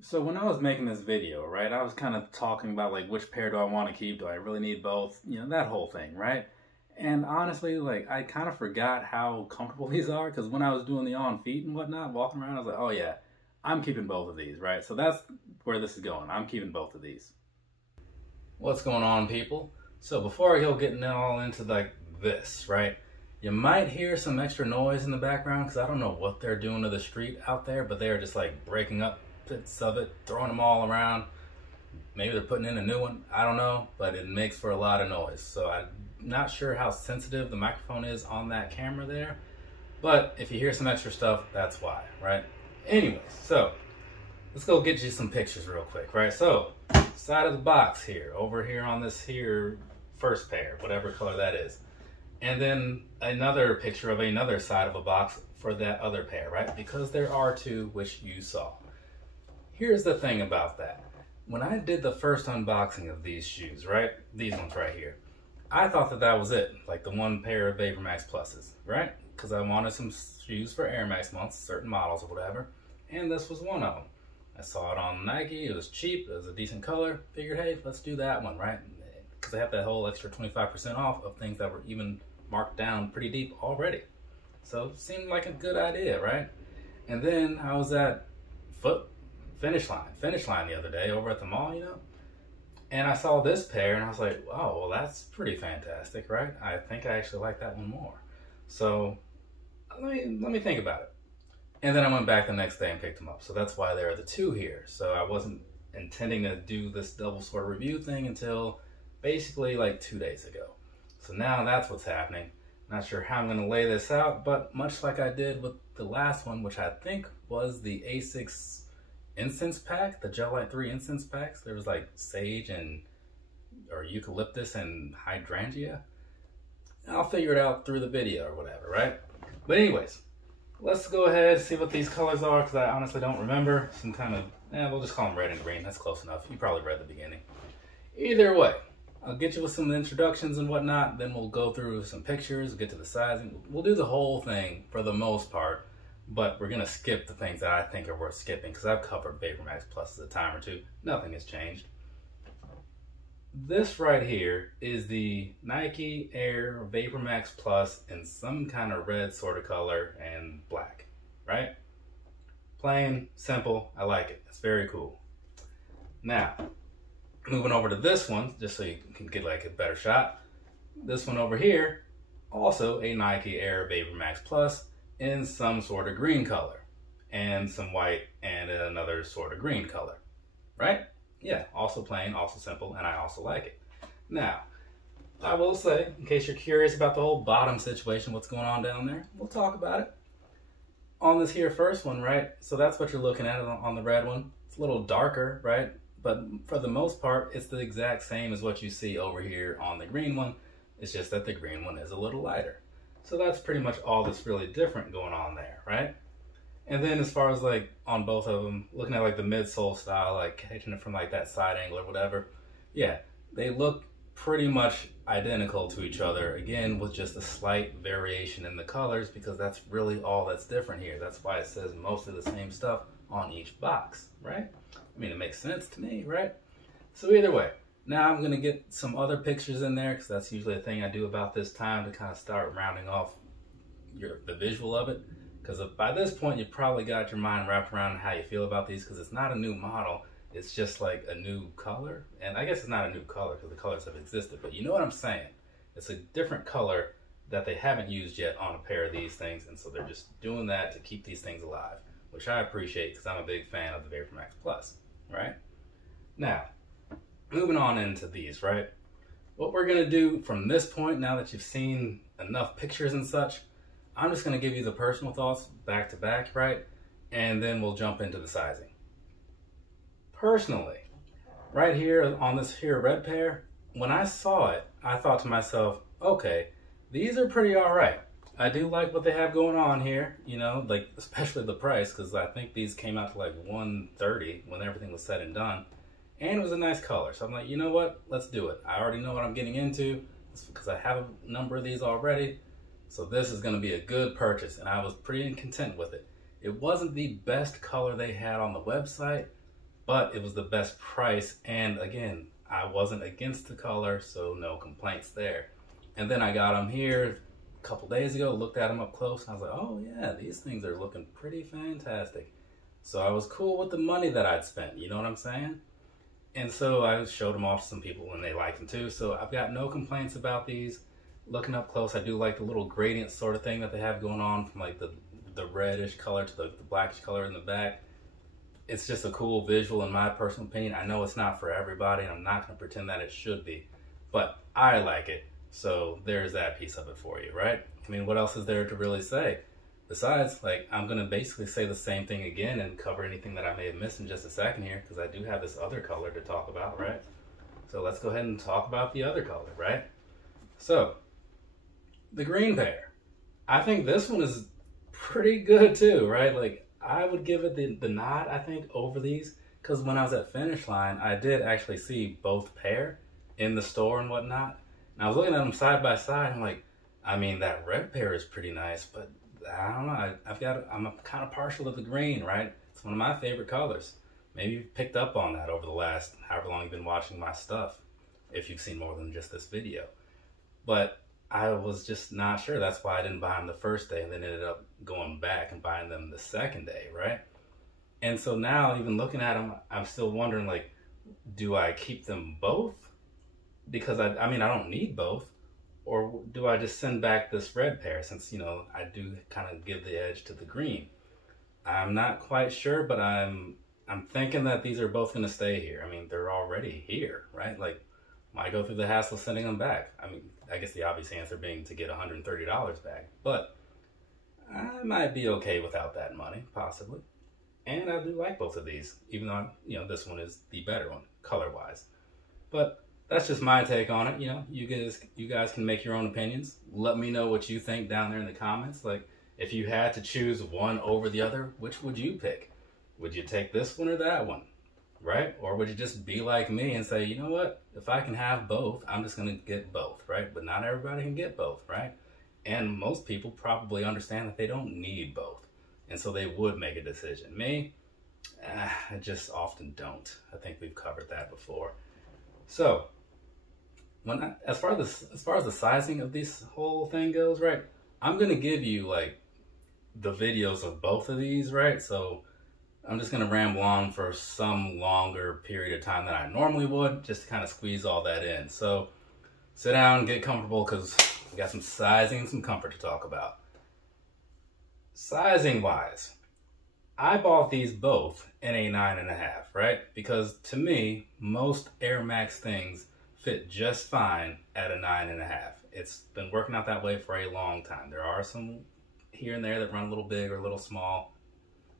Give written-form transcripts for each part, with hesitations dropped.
So when I was making this video, right, I was kind of talking about like which pair do I want to keep? Do I really need both? You know, that whole thing, right? And honestly, like I kind of forgot how comfortable these are because when I was doing the on feet and whatnot, walking around, I was like, oh yeah, I'm keeping both of these, right? So that's where this is going. I'm keeping both of these. What's going on, people? So before I go getting all into like this, right? You might hear some extra noise in the background because I don't know what they're doing to the street out there, but they are just like breaking up bits of it, throwing them all around. Maybe they're putting in a new one, I don't know, but it makes for a lot of noise. So I'm not sure how sensitive the microphone is on that camera there, but if you hear some extra stuff, that's why, right? Anyways, so let's go get you some pictures real quick, right? So side of the box here, over here on this here first pair, whatever color that is, and then another picture of another side of a box for that other pair, right? Because there are two, which you saw. Here's the thing about that. When I did the first unboxing of these shoes, right? These ones right here. I thought that that was it. Like the one pair of Vapormax Pluses, right? Because I wanted some shoes for Air Max months, certain models or whatever. And this was one of them. I saw it on Nike. It was cheap. It was a decent color. Figured, hey, let's do that one, right? Because they have that whole extra 25% off of things that were even marked down pretty deep already. So it seemed like a good idea, right? And then I was at finish line the other day over at the mall, you know, and I saw this pair and I was like, oh, well, that's pretty fantastic, right? I think I actually like that one more. So let me think about it. And then I went back the next day and picked them up. So that's why there are the two here. So I wasn't intending to do this double sort of review thing until basically like 2 days ago. So now that's what's happening. Not sure how I'm going to lay this out, but much like I did with the last one, which I think was the A6 incense pack, the Gel Light 3 incense packs. There was like sage or eucalyptus and hydrangea. I'll figure it out through the video or whatever, right? But anyways, let's go ahead and see what these colors are because I honestly don't remember. Some kind of, we'll just call them red and green. That's close enough. You probably read the beginning. Either way, I'll get you with some introductions and whatnot. Then we'll go through some pictures, get to the sizing. We'll do the whole thing for the most part. But we're going to skip the things that I think are worth skipping because I've covered Vapormax Plus a time or two. Nothing has changed. This right here is the Nike Air Vapormax Plus in some kind of red sort of color and black, right? Plain, simple, I like it. It's very cool. Now, moving over to this one, just so you can get like a better shot. This one over here, also a Nike Air Vapormax Plus, in some sort of green color and some white and another sort of green color, right? Yeah, also plain, also simple, and I also like it. Now, I will say, in case you're curious about the whole bottom situation, what's going on down there, we'll talk about it. On this here first one, right? So that's what you're looking at on the red one. It's a little darker, right? But for the most part, it's the exact same as what you see over here on the green one. It's just that the green one is a little lighter. So that's pretty much all that's really different going on there, right? And then as far as like on both of them, looking at like the midsole style, like catching it from like that side angle or whatever, yeah, they look pretty much identical to each other. Again, with just a slight variation in the colors because that's really all that's different here. That's why it says most of the same stuff on each box, right? I mean, it makes sense to me, right? So either way. Now I'm going to get some other pictures in there because that's usually a thing I do about this time to kind of start rounding off the visual of it. Because by this point, you've probably got your mind wrapped around how you feel about these because it's not a new model. It's just like a new color. And I guess it's not a new color because the colors have existed. But you know what I'm saying. It's a different color that they haven't used yet on a pair of these things. And so they're just doing that to keep these things alive, which I appreciate because I'm a big fan of the Vapormax Plus, right? Now, moving on into these, right? What we're going to do from this point, now that you've seen enough pictures and such, I'm just going to give you the personal thoughts back to back, right? And then we'll jump into the sizing. Personally, right here on this here red pair, when I saw it, I thought to myself, okay, these are pretty all right. I do like what they have going on here, you know, like especially the price, because I think these came out to like $130 when everything was said and done. And it was a nice color. So I'm like, you know what? Let's do it. I already know what I'm getting into because I have a number of these already. So this is going to be a good purchase. And I was pretty content with it. It wasn't the best color they had on the website, but it was the best price. And again, I wasn't against the color, so no complaints there. And then I got them here a couple days ago, looked at them up close, and I was like, oh yeah, these things are looking pretty fantastic. So I was cool with the money that I'd spent, you know what I'm saying? And so I showed them off to some people and they liked them too. So I've got no complaints about these. Looking up close, I do like the little gradient sort of thing that they have going on from like the reddish color to the blackish color in the back. It's just a cool visual in my personal opinion. I know it's not for everybody and I'm not going to pretend that it should be, but I like it. So there's that piece of it for you, right? I mean, what else is there to really say? Besides, like, I'm going to basically say the same thing again and cover anything that I may have missed in just a second here, because I do have this other color to talk about, right? So let's go ahead and talk about the other color, right? So, the green pair. I think this one is pretty good too, right? Like, I would give it the nod, I think, over these, because when I was at Finish Line, I did actually see both pair in the store and whatnot. And I was looking at them side by side, and I'm like, I mean, that red pair is pretty nice, but I don't know, I'm kind of partial to the green, right? It's one of my favorite colors. Maybe you've picked up on that over the last however long you've been watching my stuff, if you've seen more than just this video. But I was just not sure. That's why I didn't buy them the first day and then ended up going back and buying them the second day, right? And so now, even looking at them, I'm still wondering, like, do I keep them both? Because I mean, I don't need both. Or do I just send back this red pair, since, you know, I do kind of give the edge to the green? I'm not quite sure, but I'm thinking that these are both going to stay here. I mean, they're already here, right? Like, why go through the hassle of sending them back? I mean, I guess the obvious answer being to get $130 back. But I might be okay without that money, possibly. And I do like both of these, even though, you know, this one is the better one, color-wise. But that's just my take on it. You know, you guys can make your own opinions. Let me know what you think down there in the comments. Like, if you had to choose one over the other, which would you pick? Would you take this one or that one, right? Or would you just be like me and say, you know what? If I can have both, I'm just going to get both, right? But not everybody can get both, right? And most people probably understand that they don't need both. And so they would make a decision. Me, I just often don't. I think we've covered that before. So, as far as the sizing of this whole thing goes, right, I'm gonna give you like the videos of both of these, right? So I'm just gonna ramble on for some longer period of time than I normally would, just to kind of squeeze all that in. So sit down, get comfortable, because we got some sizing and some comfort to talk about. Sizing wise, I bought these both in a 9.5, right? Because to me, most Air Max things fit just fine at a 9.5. It's been working out that way for a long time. There are some here and there that run a little big or a little small,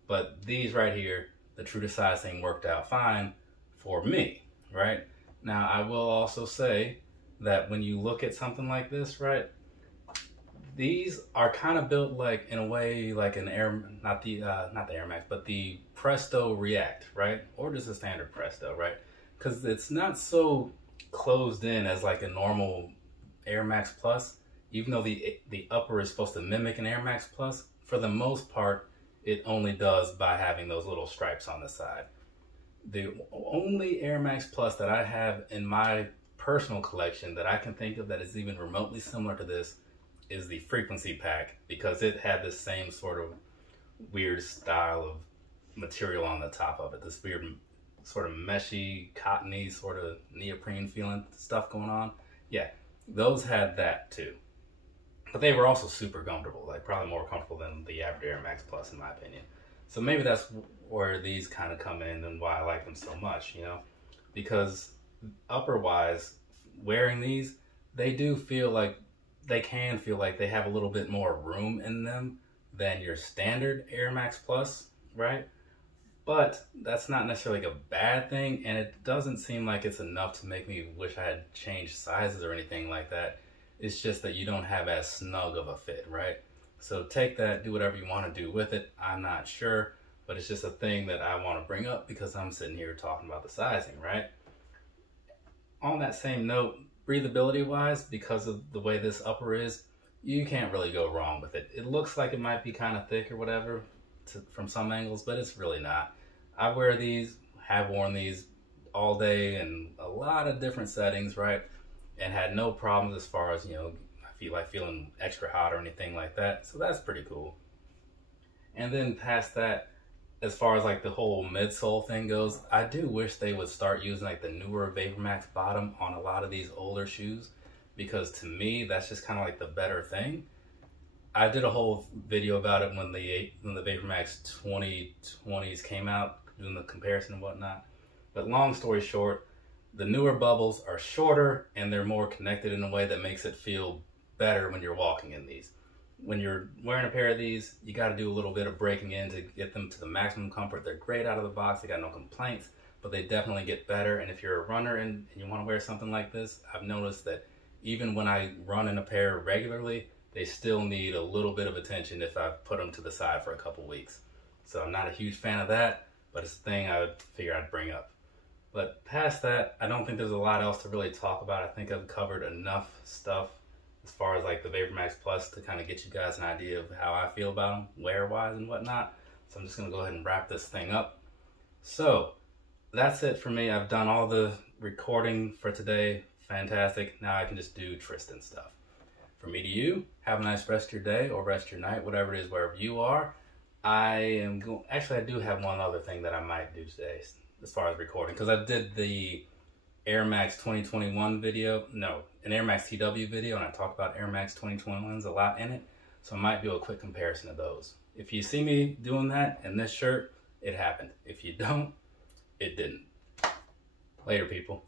but these right here, the true to size thing worked out fine for me, right? Now, I will also say that when you look at something like this, right, these are kind of built like, in a way, like an Air, not the Air Max, but the Presto React, right? Or just a standard Presto, right? Because it's not so closed in as like a normal Air Max Plus, even though the upper is supposed to mimic an Air Max Plus. For the most part, it only does by having those little stripes on the side. The only Air Max Plus that I have in my personal collection that I can think of that is even remotely similar to this is the Frequency Pack, because it had this same sort of weird style of material on the top of it, this weird sort of meshy, cottony, sort of neoprene feeling stuff going on. Yeah, those had that too. But they were also super comfortable, like probably more comfortable than the average Air Max Plus in my opinion. So maybe that's where these kind of come in and why I like them so much, you know? Because upper-wise, wearing these, they do feel like, they can feel like they have a little bit more room in them than your standard Air Max Plus, right? But that's not necessarily like a bad thing, and it doesn't seem like it's enough to make me wish I had changed sizes or anything like that. It's just that you don't have as snug of a fit, right? So take that, do whatever you want to do with it. I'm not sure, but it's just a thing that I want to bring up because I'm sitting here talking about the sizing, right? On that same note, breathability wise, because of the way this upper is, you can't really go wrong with it. It looks like it might be kind of thick or whatever from some angles, but it's really not. I wear these have worn these all day in a lot of different settings, right? And had no problems as far as, I feel like feeling extra hot or anything like that. So that's pretty cool. And then past that, as far as like the whole midsole thing goes, I do wish they would start using like the newer Vapormax bottom on a lot of these older shoes, because to me, that's just kind of like the better thing. I did a whole video about it when the Vapormax 2020s came out, doing the comparison and whatnot. But long story short, the newer bubbles are shorter and they're more connected in a way that makes it feel better when you're walking in these. When you're wearing a pair of these, you got to do a little bit of breaking in to get them to the maximum comfort. They're great out of the box. They got no complaints, but they definitely get better. And if you're a runner and you want to wear something like this, I've noticed that even when I run in a pair regularly, they still need a little bit of attention if I put them to the side for a couple weeks. So I'm not a huge fan of that, but it's a thing I would figure I'd bring up. But past that, I don't think there's a lot else to really talk about. I think I've covered enough stuff as far as like the Vapormax Plus to kind of get you guys an idea of how I feel about them, wear-wise and whatnot. So I'm just going to go ahead and wrap this thing up. So that's it for me. I've done all the recording for today. Fantastic. Now I can just do Tristan stuff. From me to you, have a nice rest of your day or rest of your night, whatever it is, wherever you are. I do have one other thing that I might do today as far as recording, because I did the Air Max 2021 video, an Air Max TW video, and I talked about Air Max 2021s a lot in it, so I might do a quick comparison of those. If you see me doing that in this shirt, it happened. If you don't, it didn't. Later, people.